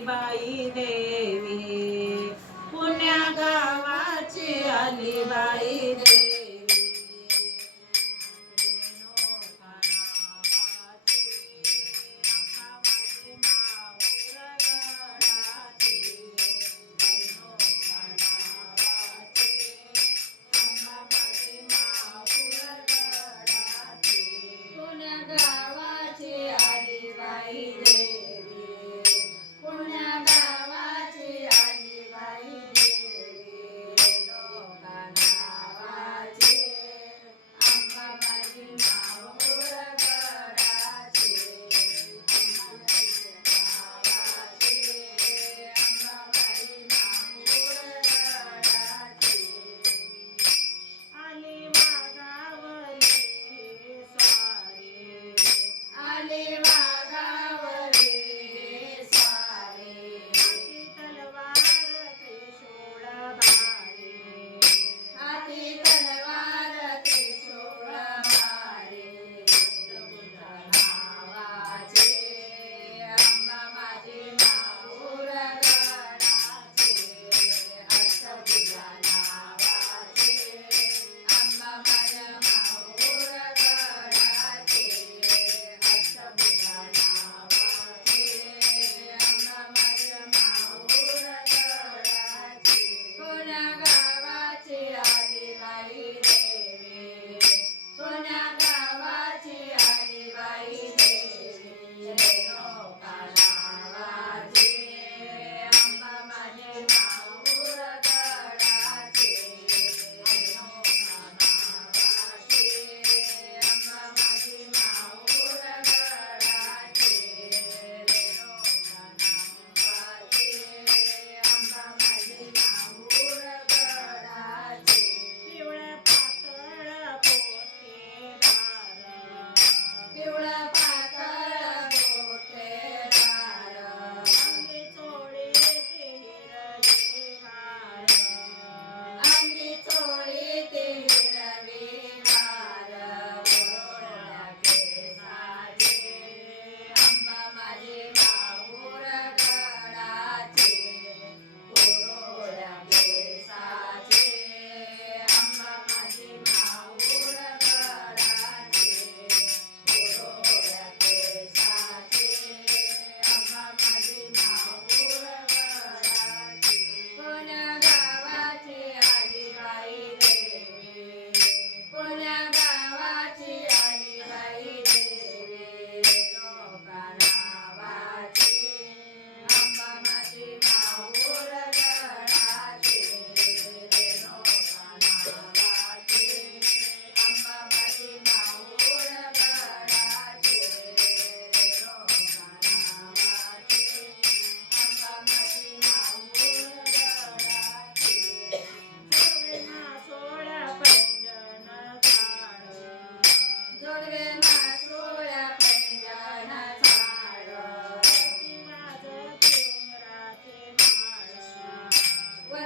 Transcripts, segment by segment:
आली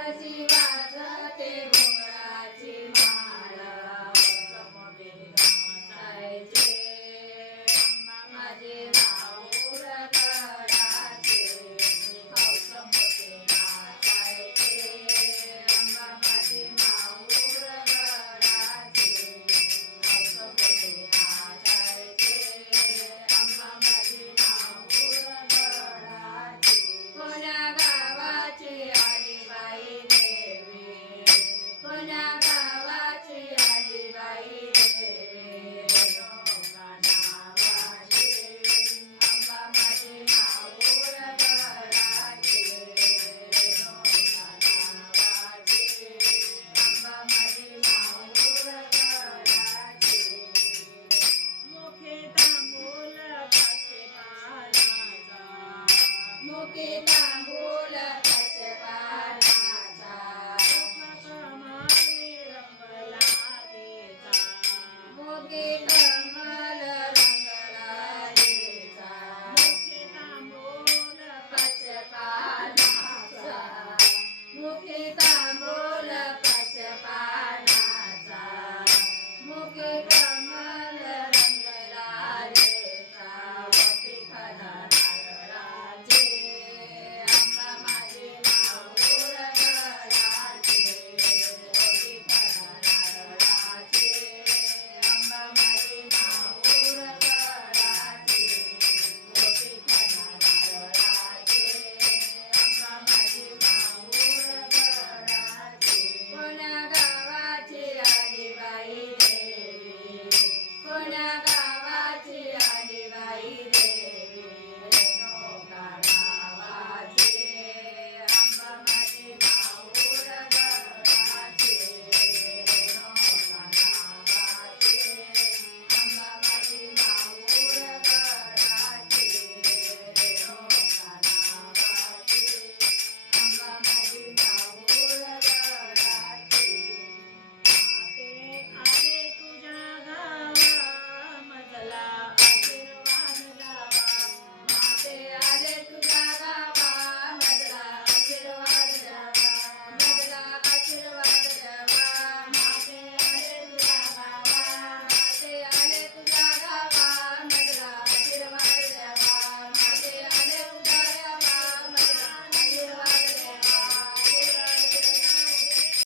ಶಿವ না